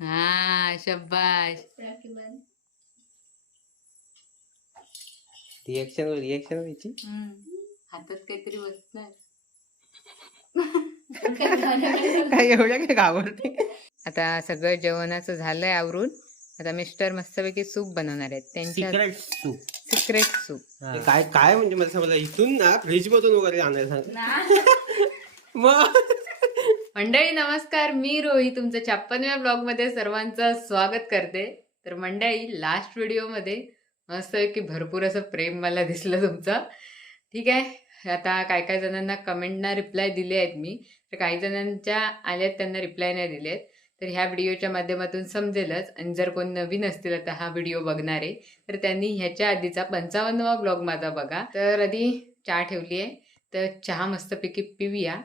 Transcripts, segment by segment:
हा शब्बाश reaction reaction व्हायची हातात काहीतरी बसणार. काय एवढ्या काय घाबरते? आता सगळं जेवणाचं झालंय आवरून. आता मिस्टर मस्तपैकी सूप बनवणार आहेत. त्यांच्या सिक्रेट सूप सिक्रेट सूप काय काय म्हणजे मला समजा इथून ना फ्रीज मधून वगैरे आणायला सांग. मग? मंडळी नमस्कार. मी रोही तुमचं छप्पनव्या ब्लॉगमध्ये सर्वांचं स्वागत करते. तर मंडळी लास्ट व्हिडिओमध्ये मस्त की भरपूर असं प्रेम मला दिसलं तुमचं. ठीक आहे? आता काय काय जणांना कमेंटना रिप्लाय दिले आहेत मी. तर काही जणांच्या आल्यात त्यांना रिप्लाय नाही दिलेत. तर ह्या व्हिडिओच्या माध्यमातून समजेलच. आणि जर कोण नवीन असतील आता हा व्हिडिओ बघणारे तर त्यांनी ह्याच्या आधीचा पंचावन्नवा ब्लॉग माझा बघा. तर आधी चहा ठेवली आहे तर चहा मस्तपैकी पिऊया.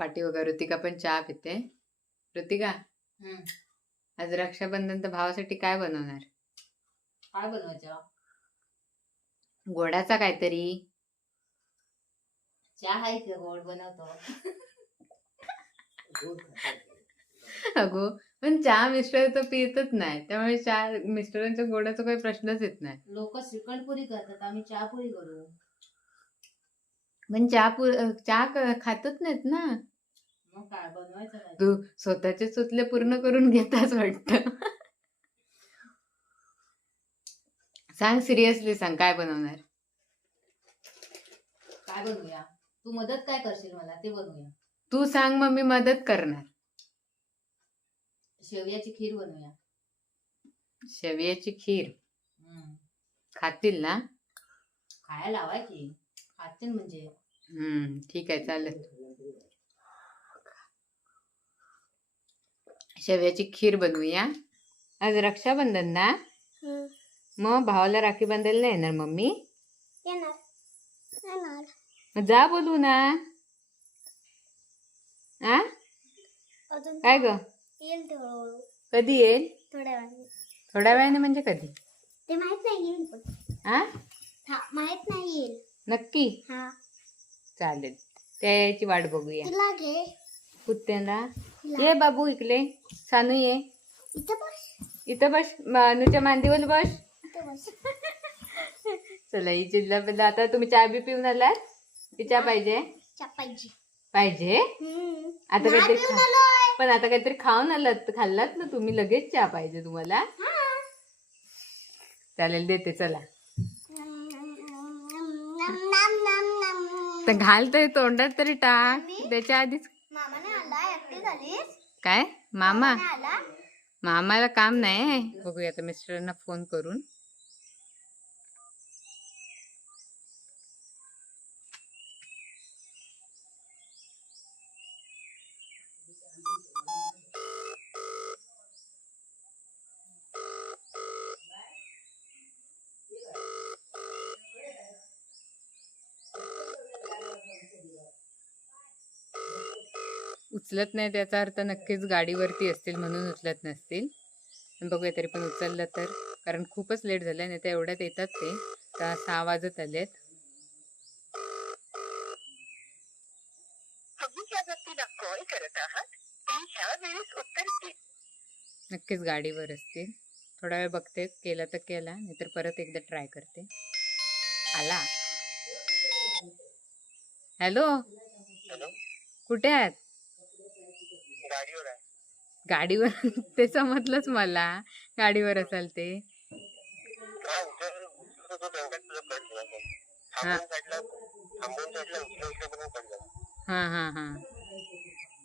पाठी वगैरे. ऋतिका पण चहा पिते. ऋतिका आज रक्षाबंधन तर भावासाठी काय बनवणार? काय बनवायचं? गोडाचा काहीतरी. चहा आहे का गोड बनवतो? अगो पण चहा मिस्टर तर पितच नाही. त्यामुळे चहा मिस्टरांच्या गोडाचा काही प्रश्नच येत नाही. लोक श्रीखंड पुरी करतात आम्ही चहा पुरी करू. पण चहा पु चहा क- खातच नाहीत ना. मग काय बनवायचं काय तू स्वतःचे सुतले पूर्ण करून घेताच वाटत. सांग सिरियसली सांग काय बनवणार? काय बनवूया? तू मदत काय करशील मला? ते बनवूया. तू सांग मग मी मदत करणार. शेवयाची खीर बनवूया. शेवयाची खीर? हम्म. खातील ना? खायला लावायची. खातील म्हणजे. हम्म ठीक आहे चालेल. शेवयाची खीर बनवूया. आज रक्षाबंधन ना? मग भावाला राखी बांधायला नाही येणार मम्मी? मग जा बोलू ना. आ? काय ग? कधी येईल? थोड्या वेळाने. थोड्या वेळाने म्हणजे कधी? ते माहीत नाही माहीत नाही येईल. नक्की? हा. चालेल. त्या यायची वाट बघूया. कुत्त्यांना ये बाबू इकडे. सानू ये. इथं बस. इथं बस. अनुच्या मांडीवर बस. इथं बस. चला ही जिल्हा पहिला आता तुम्ही चहा बी पिऊन आलात? की चहा पाहिजे? पाहिजे. आता काहीतरी. पण आता काहीतरी खाऊन आलात. खाल्लात ना तुम्ही? लगेच चहा पाहिजे तुम्हाला. हा. चालेल देते. चला. तर घाल तरी तोंडात तरी टाक. त्याच्या आधीच काय मामा मामाला काम नाही बघूया आता मिस्टरांना फोन करून. उचलत नाही त्याचा अर्थ नक्कीच गाडीवरती असतील म्हणून उचलत नसतील. पण बघूया तरी पण उचललं तर. कारण खूपच लेट झालं नाही तर एवढ्यात येतात ते. तर सहा वाजत आलेत. नक्कीच गाडीवर असतील. थोडा वेळ बघते केला तर केला नाहीतर परत एकदा ट्राय करते. आला. हॅलो कुठे आहात? गाडीवर आहे. गाडीवर? ते समजलंच मला. गाडीवर असाल ते. हा उचल उचलतो तेवढ्यात तुझं कट झालं. हा. थांबून साईडला थांबून साईडला उचल उचल म्हणून कट झालं. हा हा हा.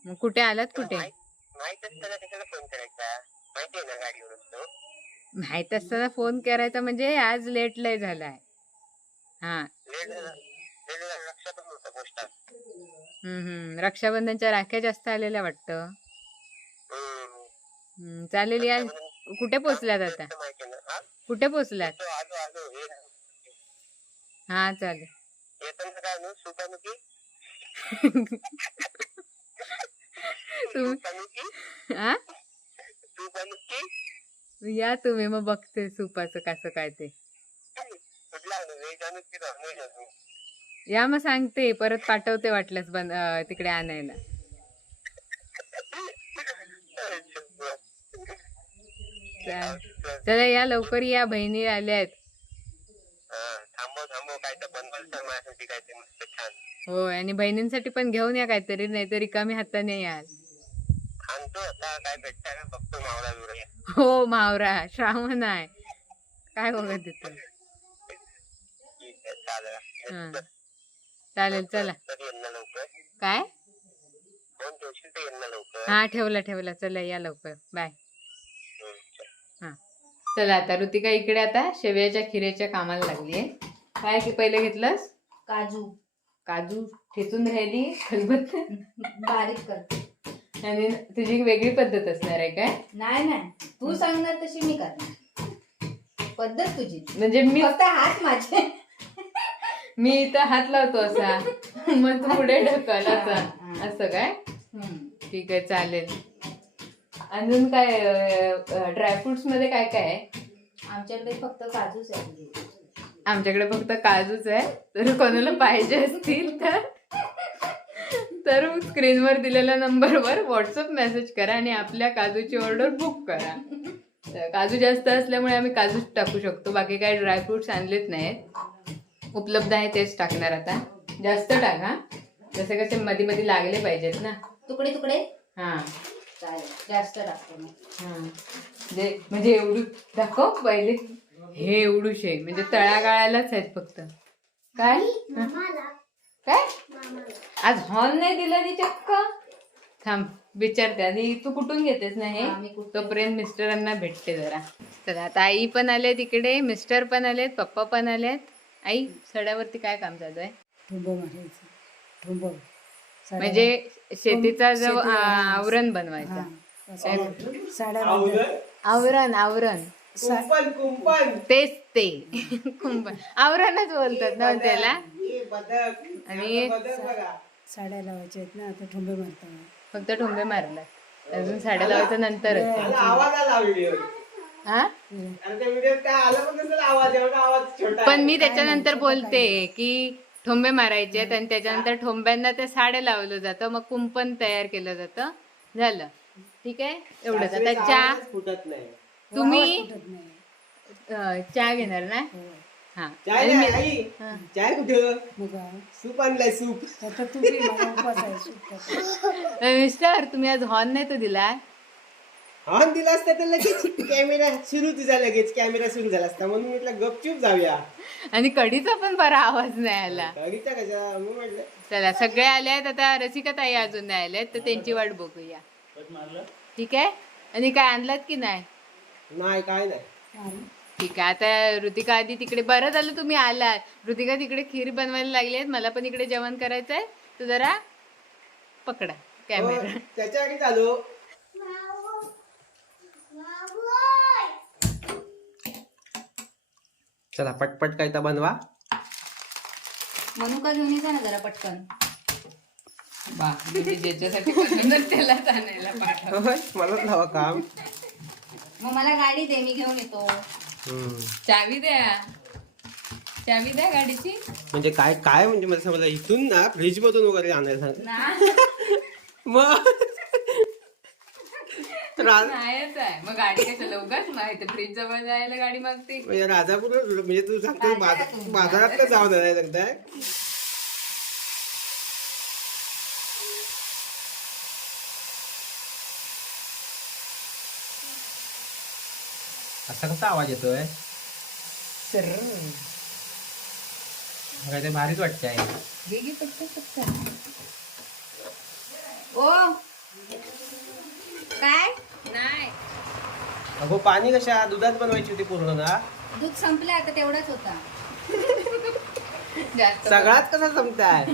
मग कुठे आलात कुठे? माहितच त्याला कशाला फोन करायचा? माहिती आहे ना गाडीवर असतो माहीत असताना फोन करायचा म्हणजे आज लेट लय झालाय. हा. लेट झाला लक्षात पण नव्हतं पोस्टात हम्म हम्म रक्षाबंधनच्या राख्या जास्त आलेल्या वाटतं. हम्म, चालेल या. कुठे पोचल्यात आता? माहिती हा? कुठे पोचल्यात तो आलो आलो हे हा चालेल. येताना काय तुम्ही हा या तुम्ही मग बघते सुपाचं कसं काय ते. या मग सांगते परत पाठवते वाटल्यास बन अं, तिकडे आणायला. चाल. या लवकर या बहिणी आल्या आहेत. हो आणि बहिणींसाठी पण घेऊन या काहीतरी नाहीतर रिकामी हाताने याल हो मावरा श्रावण आहे. काय बघत तिथं हा. चालेल चला. काय? हा ठेवला ठेवला. चला या लवकर. बाय. हा. चला आता ऋतिका इकडे आता शेवयाच्या खिरेच्या कामाला लागली आहे. काय की पहिले घेतलंस? काजू. काजू ठेचून राहिली खलबत. बारीक करते. आणि तुझी वेगळी पद्धत असणार आहे काय? नाही नाही. तू सांगणार तशी मी करणार. पद्धत तुझी. म्हणजे मी फक्त हात माझे. मी इथं हात लावतो असा. मग तू पुढे ढकल असा. असं काय. ठीक आहे चालेल. अजून काय ड्रायफ्रुट्समध्ये काय काय आहे? आमच्याकडे फक्त काजूच आहे. आमच्याकडे फक्त काजूच आहे. तर कोणाला पाहिजे असतील तर तर स्क्रीनवर दिलेल्या नंबरवर व्हॉट्सअप मेसेज करा आणि आपल्या काजूची ऑर्डर बुक करा. काजू जास्त असल्यामुळे आम्ही काजूच टाकू शकतो. बाकी काही ड्रायफ्रुट्स आणलेच नाहीत. उपलब्ध आहे तेच टाकणार आता. जास्त टाका जसे कसे मध्ये मध्ये लागले पाहिजेत ना. तुकडे तुकडे? हां. चालेल जास्त टाकतो हां. जे म्हणजे एवढू दाखव पहिले. हे एवढूच आहे म्हणजे तळागाळालाच आहेत फक्त. काय? हं? काय? आज हॉर्न नाही दिला नी चक्क? थांब विचारते आणि तू कुठून घेतेस ना हे? हा, मी कुठून- तोपर्यंत मिस्टरांना भेटते जरा. तर आता आई पण आले तिकडे मिस्टर पण आलेत पप्पा पण आलेत. आई सड्यावरती काय काम चालू आहे? ठुंब मारायचं. ठुंब. म्हणजे शेतीचा जो आवरण बनवायचा. साड्या आवरण. आवरण? कुंपण कुंपण. तेच ते. कुंभ आवरणच बोलतात ना त्याला. हे बदक. आणि बदक बघा. साड्या लावायच्या आहेत ना आता ठुंबे मारता फक्त ठोंबे मारला अजून साड्या लावायचं नंतरच. व्हिडिओ हा? पण नसेल आवाज एवढा आवाज छोटा पण मी त्याच्यानंतर बोलते की ठोंबे मारायचे आहेत आणि त्याच्यानंतर ठोंब्यांना ते साडे लावलं जातं मग कुंपण तयार केलं जातं. झालं. ठीक आहे? एवढंच आता चहा आवाजच फुटत नाही. तुम्ही? चहा घेणार ना? हो. हा. चाय? सूप आणलाय सूप. मिस्टर तुम्ही आज हॉर्न नाही तो दिलाय? हॉर्न दिला असता तर लगेच कॅमेरा सुरू तुझा लगेच कॅमेरा सुरू झाला असता. म्हणून म्हटलं गपचूप जाऊया. आणि कढीचा पण बरा आवाज नाही आला. गाडीचा कशा मी म्हटलं. चला सगळे आले आहेत. आता रसिका ताई अजून नाही आले तर त्यांची वाट बघूया. ठीक आहे? आणि काय आणलात की नाही? नाही काय नाही. ठीक आहे. आता ऋतिका आधी तिकडे बरं झालं तुम्ही आलात. ऋतिका तिकडे खीर बनवायला लागली आहे मला पण इकडे जेवण करायचं आहे तर जरा पकडा कॅमेरा हो, त्याच्या आधी चालू. चला पटपट काय तर बनवा. मनुका घेऊन येजा ना जरा पटकन. वा म्हणजे ज्याच्यासाठी बनवलं त्यालाच आणायला पाठव. होय मलाच हवं काम. मग मला गाडी दे मी घेऊन येतो. हम्म. चावी द्या. चावी द्या गाडीची. म्हणजे काय काय म्हणजे मला समजलं इथून ना फ्रीज मधून वगैरे आणायला सांगत ना? मग? रा- नाहीच आहे. मग गाडी कशाला उगाच माहिती फ्रीज जवळ जायला गाडी मागते. म्हणजे राजापूर म्हणजे तू सांगतो बाजार- बाजारातलं जाऊन नाही सांगताय असा कसा आवाज येतोय? सर. काय ते भारीच वाटतंय. घे घे पटकन पटकन. ओ. काय? नाही. अगो पाणी कशा दुधात बनवायची होती पूर्ण ना? दूध संपलं आता तेवढाच होता. जास्त सगळाच कसा जमताय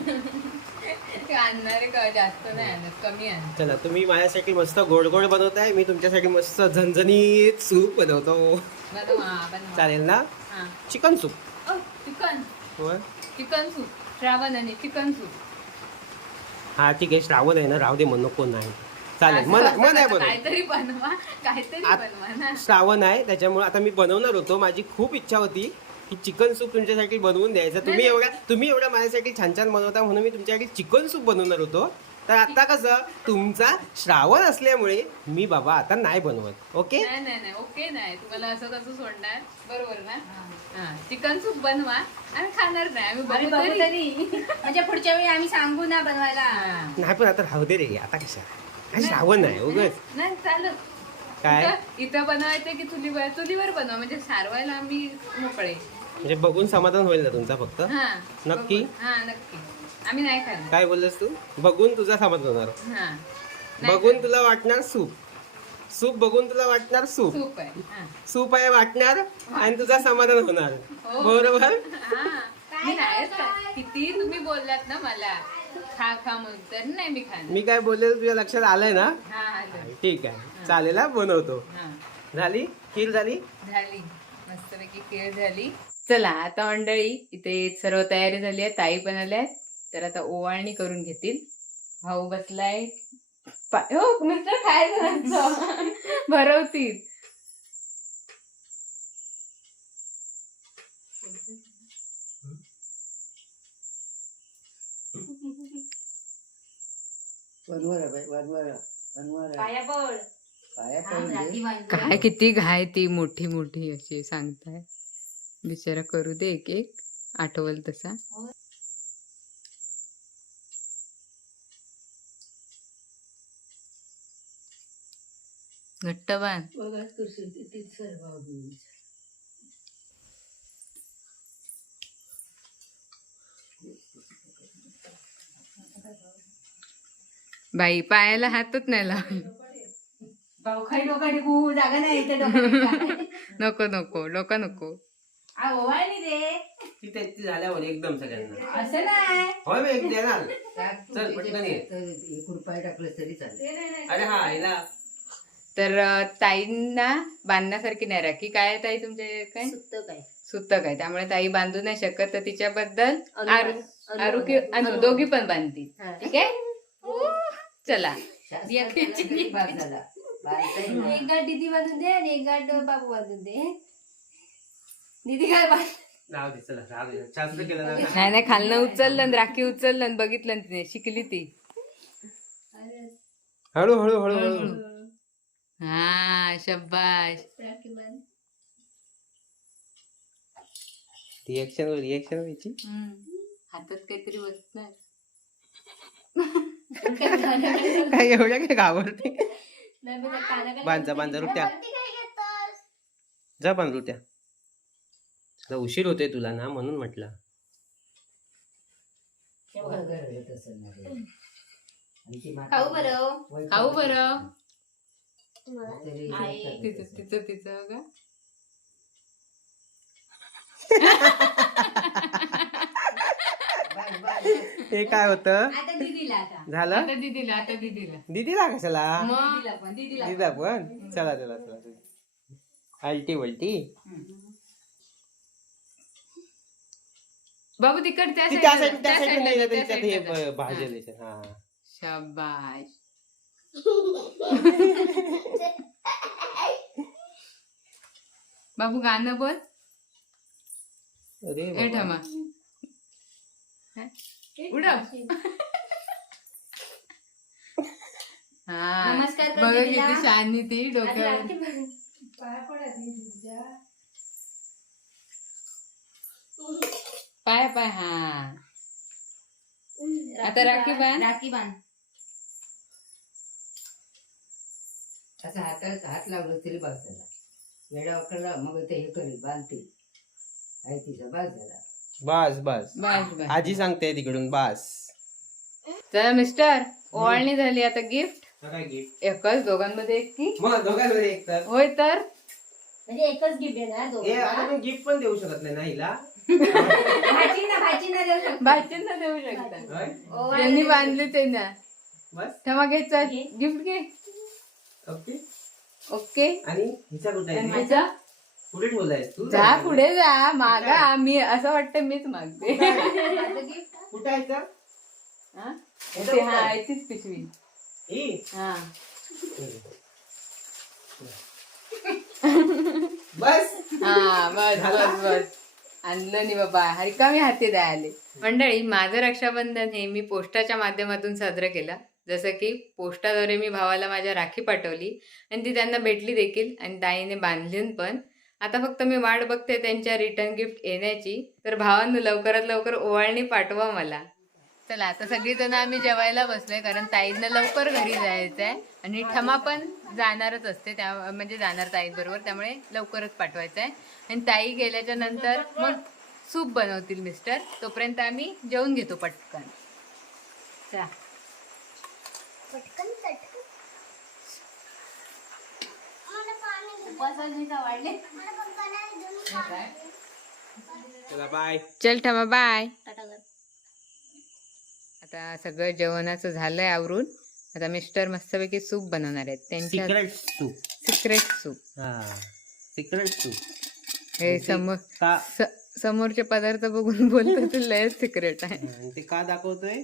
ते आणणारे का जास्त नाही आणत कमी आण चला तुम्ही माझ्यासाठी मस्त गोड गोड बनवताय मी तुमच्यासाठी मस्त झणझणीत सूप बनवतो. बनवा बनवा. चालेल ना? हा. Chicken soup. ओ चिकन. होय? चिकन सूप श्रावण आणि चिकन सूप. हा ठीक आहे श्रावण आहे ना राहू दे म्हणून नको नाही. चालेल. मन मन आहे बनव काहीतरी बनवा काहीतरी आत- बनवा ना. श्रावण आहे त्याच्यामुळे आता मी बनवणार होतो. माझी खूप इच्छा होती की चिकन सूप तुमच्यासाठी बनवून द्यायचं. तुम्ही एवढ्या तुम्ही एवढ्या माझ्यासाठी छान छान बनवता म्हणून मी तुमच्यासाठी चिकन सूप बनवणार होतो. तर आता कसं तुमचा श्रावण असल्यामुळे मी बाबा आता नाही बनवत. ओके? नाही नाही नाही. ओके नाही. तुम्हाला असं कसं सोडणार? बरोबर ना? हा. चिकन सूप बनवा. आम्ही खाणार नाही. आम्ही आम्ही बघू बघू तरी. तरी. म्हणजे पुढच्या वेळी आम्ही सांगू ना बनवायला. हा. नाही पण आता राहू दे रे. आता कशा हा श्रावण आहे उगच. नाही चालत काय? इथं- इथं बनवायचं की चुलीवर चुलीवर बनवा म्हणजे सारवायला आम्ही मोकळे. म्हणजे बघून समाधान होईल ना तुमचा फक्त? हा नक्की? बघू. हा नक्की. आम्ही नाही खाणार. काय बोललास तू? बघून तुझा समाधान होणार. हा नाही बघून तुला वाटणार सूप. सूप बघून तुला वाटणार सूप. सूप आहे हा. सूप आहे वाटणार आणि तुझा समाधान होणार. हो. बरोबर? हा. मी नाहीच. किती तुम्ही बोललात ना मला खा खा म्हणून तर नाही मी खाणार. मी काय बोलले तुझ्या लक्षात आलंय ना? हा आलं. ठीक आहे. चालेल हा, बनवतो. हा. झाली? खीर झाली? झाली. मस्तपैकी केळ झाली. चला आता मंडळी इथे सर्व तयारी झाली आहे ताई पण आल्या आहेत. तर आता ओवाळणी करून घेतील. भाऊ बसलाय. पा- हो मिस्टर खायचं त्यांचं. भरवतील. वनवर बाई, वनवर. वनवर. पाया. काय किती घाय ती मोठी मोठी अशी सांगताय. बिचारा करू दे एक एक. आठवल तसा. घट्ट बांध. बघा तुळशी ती सर्व बाई पायाला हातच नाही लावला. भाऊ खाली डोका जागा नाही. नको नको डोका नको. आ, ओवाळणी दे ती त्याची झाल्यावर एकदम सगळ्यांना. असं नाही. होय मी एक देणार. टाक चल, तुळशीचे पटकन ये. तर एक रुपये टाकलं तरी चालेल. ते नाही, नाही. अरे हा आईला तर अं, ताईंना बांधण्यासारखी नाही राखी. काय आहे ताई तुमचे काय? काय सुतक आहे. त्यामुळे ताई बांधू नाही शकत. तर तिच्याबद्दल आरू अनु- आरू कि अनु दोघी पण बांधतील. हा. ठीक आहे? चला. एक- गाठ दीदी बांधून दे आणि एक गाठ बाबू बांधून दे. दीदी काय ना नाही नाही खालनं उचललं आणि राखी उचललं बघितलं तिने शिकली ती. हळू हळू हळू हळू. हा शब्बाश रिएक्शन रिएक्शन व्हायची? हातात काहीतरी बसणार. काय एवढ्या काय घाबरते? बांधजा बांधजा रुट्या जा बांध रुट्या उशीर होते तुला ना म्हणून म्हटलं. माता- खाऊ बरं. खाऊ बरं. तिचं. तिचं तिचं का हे काय होतं? आता दीदीला आता. झालं? आता दिदीला आता दिदीला. दीदीला कशाला मग? दीदीला पण दीदीला दीदा पण? चला चला चला. अल्टी वल्टी बाबू तिकड त्या ती side ला, साईड साईड नाही त्याच्यात हे हा. शाबाश बाबू गाणं बोल. अरे बाबा. ठमा उडव हा नमस्कार बघा. किती शानी ती डोक्यावर. पाय पाय हा आता राखी बांध. राखी बांध असं हातात हात लावलं तरी बास झाला वेळा वाकडला मग ते हे करेल बांधते आई तिचा बास झाला बस बस. बस बस. आजी सांगते तिकडून बस. चला मिस्टर ओवाळणी झाली आता गिफ्ट. काय गिफ्ट. एकच दोघांमध्ये एक की? मग दोघांमध्ये एक तर. होय तर? म्हणजे एकच गिफ्ट दोघांना? आता पण गिफ्ट पण देऊ शकत नाही ना हिला? भाचींना भाचींना देऊ शकतो. भाच्यांना देऊ शकता. होय? ओवाळणी त्यांनी बांधले त्यांना. बस. तेव्हा घे. गिफ्ट घे. ओके. ओके. आणि हिचा कुठे आणि आहे माझा तू? जा पुढे जा मागा. मी असं वाटतं मीच मागते. माझं gift. कुठे आहे तर हा? ते? हा? तीच पिशवी. ही? हा. बस. हा बस बस बस. आणलं नाही बाबा. हरिकामी हाती द्या आले मंडळी माझं रक्षाबंधन हे मी पोस्टाच्या माध्यमातून साजरं केलं. जसं की पोस्टाद्वारे मी भावाला माझ्या राखी पाठवली. आणि ती त्यांना भेटली देखील. आणि ताईने बांधली पण. आता फक्त मी वाट बघते त्यांच्या रिटर्न गिफ्ट येण्याची. तर भावांनो लवकरात लवकर ओवाळणी पाठवा मला. चला आता सगळीजण आम्ही जेवायला बसलोय कारण ताईंना लवकर घरी जायचं आहे आणि ठमा पण जाणारच असते त्या म्हणजे जाणार ताईंबरोबर त्यामुळे लवकरच पाठवायचं आहे आणि ताई गेल्याच्यानंतर मग सूप बनवतील मिस्टर तोपर्यंत आम्ही जेवून घेतो पटकन. चला. पटकन चटकन मला पाणी दे. मला पप्पा नाही देऊन पाणी चला बाय चल ठमा बाय टाटा कर. आता सगळं जेवणाचं झालंय आवरून. आता मिस्टर मस्तपैकी सूप बनवणार आहेत. त्यांच्या सिक्रेट सूप सिक्रेट सूप हा सिक्रेट सूप हे ते समोर का स- समोरचे पदार्थ बघून बोलतो ते लयच सिक्रेट आहे. आणि ते का दाखवतोय?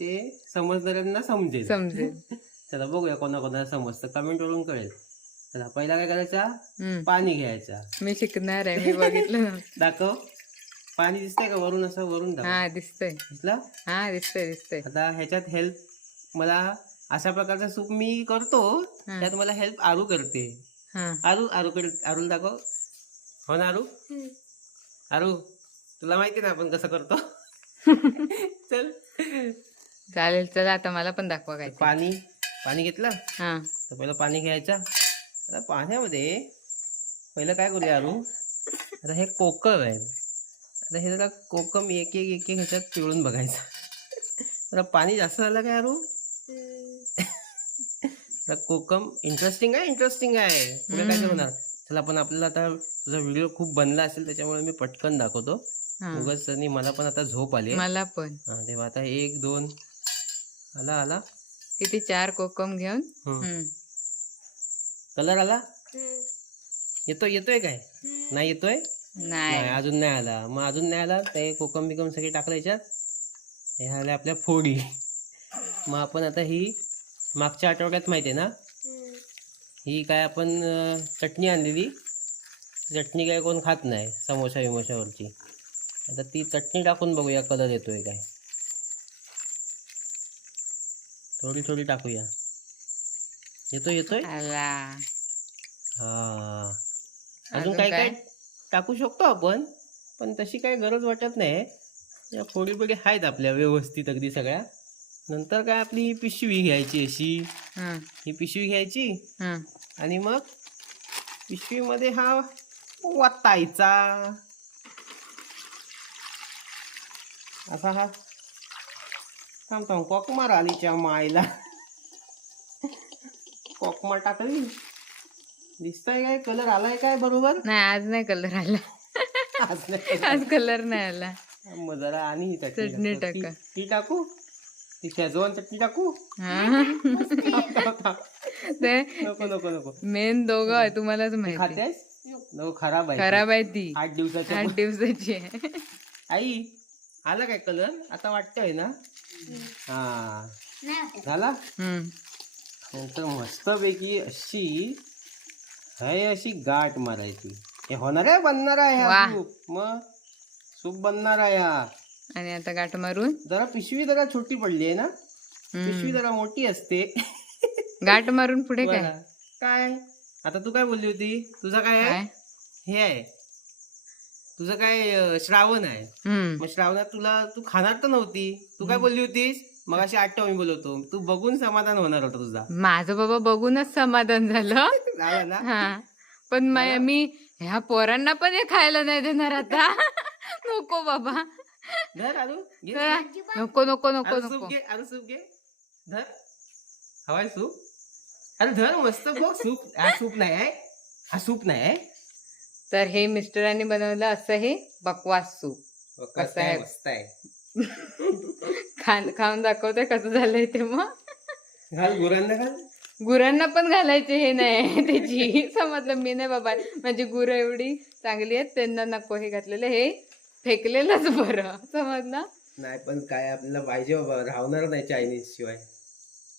ते समजणाऱ्यांना समजेल. समजेल. चला बघूया कोणा कोणाला समजतं. कमेंट वरून कळेल. चला पहिला काय करायचा. पाणी घ्यायचा. मी शिकणार आहे मी बघितलं. दाखव. पाणी दिसतंय का वरून असं वरून हा दिसतंय. दिसला? हा दिसतंय दिसतंय. आता ह्याच्यात हेल्प मला अशा प्रकारचा सूप मी करतो. त्यात मला हेल्प आरू करते. हा. आरू आरूकडे आरूला दाखव. हो ना आरू? आरू तुला माहिती ना आपण कसं करतो? चल. चालेल चला आता मला पण दाखवा काय. पाणी पाणी घेतलं? हा. तर पहिलं पाणी घ्यायचं. आता पाण्यामध्ये पहिलं काय करूया आरू आता हे कोकम आहे. आता हे जरा कोकम एक एक एक एक ह्याच्यात पिळून बघायचं. पाणी जास्त झालं काय आरू आता कोकम इंटरेस्टिंग आहे इंटरेस्टिंग आहे. पुढे काय होणार चला पण आपल्याला आता तुझा व्हिडिओ खूप बनला असेल त्याच्यामुळे मी पटकन दाखवतो. उगाच आणि मला पण आता झोप आली. मला पण. हा तेव्हा आता एक दोन आला आला. किती? चार कोकम घेऊन. कलर आला? येतोय येतोय काय? नाही येतोय? नाही. अजून नाही आला. मग अजून नाही आला ते कोकम बिकम सगळे टाकलं याच्यात. हे आले आपल्या फोडी. मग आपण आता ही मागच्या आठवड्यात माहिती आहे ना? ही काय आपण चटणी आणलेली. चटणी काय कोण खात नाही समोसा विमोशावरची आता ती चटणी टाकून बघूया कलर येतोय काय. थोडी थोडी टाकूया. येतोय येतोय? आला. हा. अजून काय काय? टाकू शकतो आपण पण तशी काही गरज वाटत नाही. या फोडी बिडी आहेत आपल्या व्यवस्थित अगदी सगळ्या. नंतर काय आपली ही पिशवी घ्यायची अशी. हा. पिशवी घ्यायची. आणि मग पिशवीमध्ये हा वाटायचा. असा हा. थांब थांब कोकमार आलीच्या मायला. कोकमार टाकली दिसतंय काय? कलर आलाय काय बरोबर? नाही आज नाही कलर आला. आज नाही. आज कलर नाही आला. मग जरा आणि ही चटणी. टाका. ती- टाकू? ती शेजवान चटणी टाकू? हा. ते नको नको नको. मेन दोघं आहे तुम्हालाच माहिती. खातेस? नको खराब आहे खराब आहे ती. आठ दिवसाच्या आठ दिवसाची आहे. आई आला काय कलर आता वाटतोय ना? हा. झाला? हम्म. नंतर मस्तपैकी अशी है अशी गाठ मारायची. हे होणार आहे बनणार आहे हा वाह. सूप. मग सूप बनणार आहे हा. आणि आता गाठ मारून? जरा पिशवी जरा छोटी पडली आहे ना? हम्म. पिशवी जरा मोठी असते. गाठ मारून पुढे काय. काय? आता तू काय बोलली होती? तुझा काय आहे? काय? हे आहे. तुझं काय अं, श्रावण आहे. हम्म. मग श्रावणात तुला तू खाणार तर नव्हती. तू काय बोलली होतीस? मग अशी आठवण मी बोलवतो. तू बघून समाधान होणार होता तुझा. माझं बाबा बघूनच समाधान झालं. झालं ना. हा. पण मा- मी ह्या पोरांना पण हे खायला नाही देणार आता. नको बाबा. धर घे नको नको नको सूप घे आरू सूप घे. धर. हवाय सूप. अरे धर मस्त बघ सूप. हा सूप नाही आहे. हा सूप नाही आहे. तर हे मिस्टरांनी बनवलं असं हे बकवास सूप. कसं आहे? मस्त आहे. खान खाऊन दाखवते कसं झालंय ते मग. घाल गुरांना घाल. गुरांना पण घालायचे हे नाही त्याची समजलं. मी नाही बाबा माझी गुरं एवढी चांगली आहेत त्यांना नको हे घातलेलं. हे फेकलेलंच बरं समजलं? नाही पण काय आपल्याला पाहिजे बाबा राहणार नाही चायनीज शिवाय.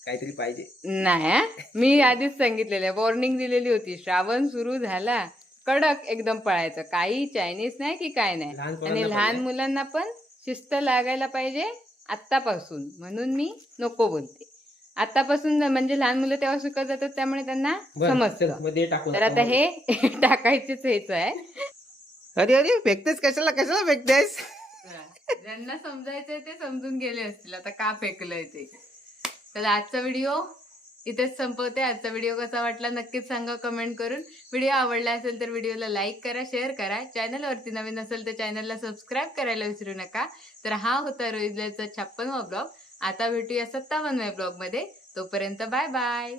काहीतरी पाहिजे. नाही? मी आधीच सांगितलेलं वॉर्निंग दिलेली होती. श्रावण सुरू झाला. कडक एकदम पळायचं. काही चायनीज नाही की काय नाही. आणि लहान. मुलांना पण शिस्त लागायला पाहिजे आत्तापासून. म्हणून मी नको बोलते. आतापासून म्हणजे लहान मुलं तेव्हा शिकत जातात त्यामुळे त्यांना समजतं. तर आता हे टाकायचेच हेच आहे अरे अरे फेकतेस कशाला कशाला फेकतेस? ज्यांना समजायचंय ते समजून गेले असतील. आता का फेकलंय ते? तर आजचा व्हिडिओ इथेच संपवते. आजचा व्हिडिओ कसा वाटला नक्कीच सांगा कमेंट करून. व्हिडिओ आवडला असेल तर व्हिडिओला लाईक करा शेअर करा. चॅनलवरती नवीन असेल तर चॅनलला सबस्क्राईब करायला विसरू नका. तर हा होता रोहितचा छप्पनवा ब्लॉग आता भेटूया सत्तावन्नव्या ब्लॉगमध्ये तोपर्यंत बाय बाय